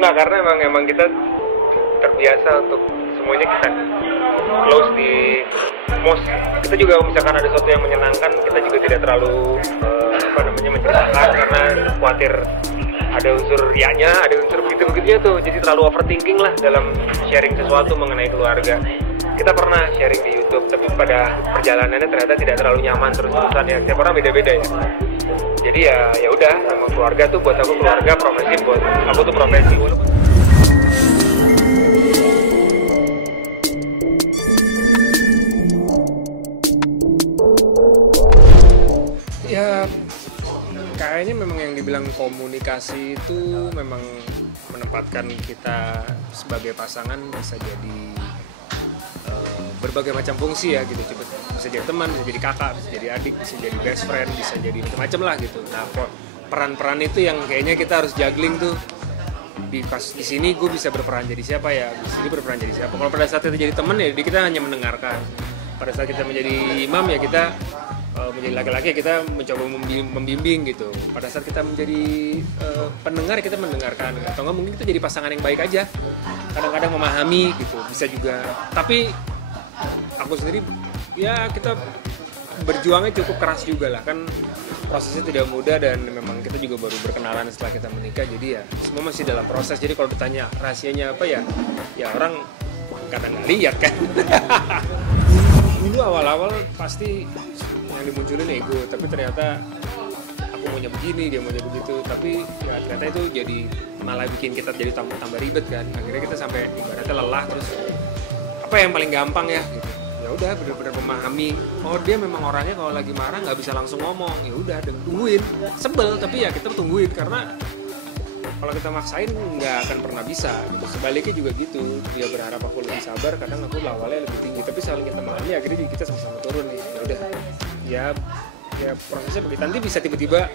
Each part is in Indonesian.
Nggak, karena emang kita terbiasa untuk semuanya kita close di most. Kita juga misalkan ada sesuatu yang menyenangkan, kita juga tidak terlalu menceritakan karena khawatir ada unsur riaknya, ada unsur begitu-begitunya tuh. Jadi terlalu overthinking lah dalam sharing sesuatu mengenai keluarga. Kita pernah sharing di YouTube, tapi pada perjalanannya ternyata tidak terlalu nyaman terus-terusan ya. Setiap orang beda-beda ya. Jadi ya udah, memang keluarga tuh buat aku keluarga, profesi buat aku tuh profesi. Walaupun ya kayaknya memang yang dibilang komunikasi itu memang menempatkan kita sebagai pasangan bisa jadi berbagai macam fungsi ya gitu. Bisa jadi teman, bisa jadi kakak, bisa jadi adik, bisa jadi best friend, bisa jadi macam-macam lah gitu. Nah, peran-peran itu yang kayaknya kita harus juggling tuh. Di sini gue bisa berperan jadi siapa ya, di sini berperan jadi siapa. Kalau pada saat kita jadi teman ya kita hanya mendengarkan. Pada saat kita menjadi imam ya kita menjadi laki-laki kita mencoba membimbing gitu. Pada saat kita menjadi pendengar kita mendengarkan. Atau nggak mungkin kita jadi pasangan yang baik aja. Kadang-kadang memahami gitu, bisa juga. Tapi aku sendiri ya kita berjuangnya cukup keras juga lah, kan prosesnya tidak mudah dan memang kita juga baru berkenalan setelah kita menikah, jadi ya semua masih dalam proses. Jadi kalau ditanya rahasianya apa ya orang kadang nggak lihat kan. Dulu awal-awal pasti yang dimunculin ego, tapi ternyata aku maunya begini, dia maunya begitu, tapi ya ternyata itu jadi malah bikin kita jadi tambah ribet kan. Akhirnya kita sampai ibaratnya lelah, terus apa yang paling gampang ya gitu. Ya udah benar-benar memahami, oh dia memang orangnya kalau lagi marah nggak bisa langsung ngomong, ya udah tungguin, sebel tapi ya kita tungguin, karena kalau kita maksain nggak akan pernah bisa gitu. Sebaliknya juga gitu, dia berharap aku lebih sabar, kadang aku awalnya lebih tinggi, tapi saling kita memahami akhirnya juga kita sama-sama turun nih. Ya udah ya prosesnya begitu. Nanti bisa tiba-tiba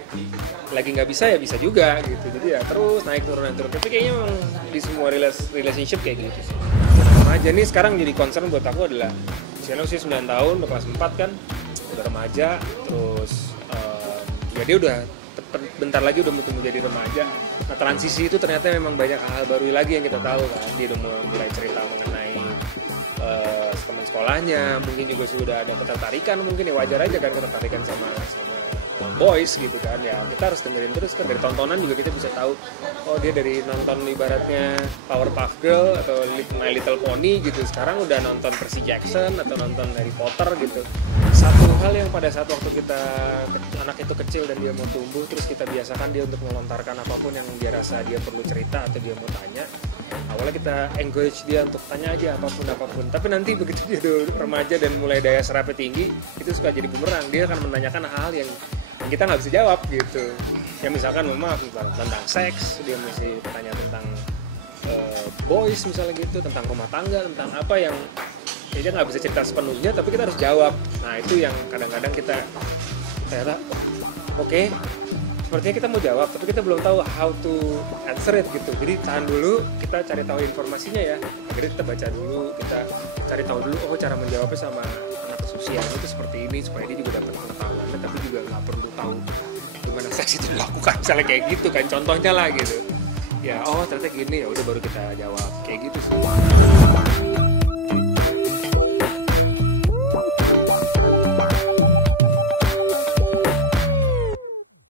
lagi nggak bisa ya bisa juga gitu, jadi ya terus naik turun. Tapi kayaknya memang di semua relationship kayak gitu sih. Remaja nih sekarang jadi concern buat aku adalah usia 9 tahun, udah kelas 4 kan, udah remaja, terus ya dia udah bentar lagi udah menjadi remaja. Nah, transisi itu ternyata memang banyak hal baru lagi yang kita tahu kan. Dia udah mulai cerita mengenai teman sekolahnya, mungkin juga sudah ada ketertarikan, mungkin ya wajar aja kan ketertarikan sama boys gitu kan. Ya kita harus dengerin terus kan, dari tontonan juga kita bisa tahu, oh dia dari nonton ibaratnya Powerpuff Girl atau My Little Pony gitu, sekarang udah nonton Percy Jackson atau nonton Harry Potter gitu. Satu hal yang pada saat waktu anak itu kecil dan dia mau tumbuh, terus kita biasakan dia untuk melontarkan apapun yang dia rasa dia perlu cerita atau dia mau tanya. Awalnya kita encourage dia untuk tanya aja apapun, tapi nanti begitu dia udah remaja dan mulai daya serapnya tinggi, itu suka jadi bumerang. Dia akan menanyakan hal yang kita nggak bisa jawab gitu. Ya misalkan tentang seks, dia mesti tanya tentang boys misalnya gitu, tentang rumah tangga, tentang apa yang dia nggak bisa cerita sepenuhnya, tapi kita harus jawab. Nah itu yang kadang-kadang kita ternyata oke, sepertinya kita mau jawab, tapi kita belum tahu how to answer it gitu. Jadi tahan dulu, kita cari tahu informasinya ya. Akhirnya kita baca dulu, kita cari tahu dulu, oh cara menjawabnya sama anak usia itu seperti ini, supaya dia juga dapat pengetahuannya, tapi juga nggak perlu tahu gimana seks itu dilakukan, misalnya kayak gitu kan, contohnya lah gitu. Ya oh ternyata gini, ya udah baru kita jawab kayak gitu sih.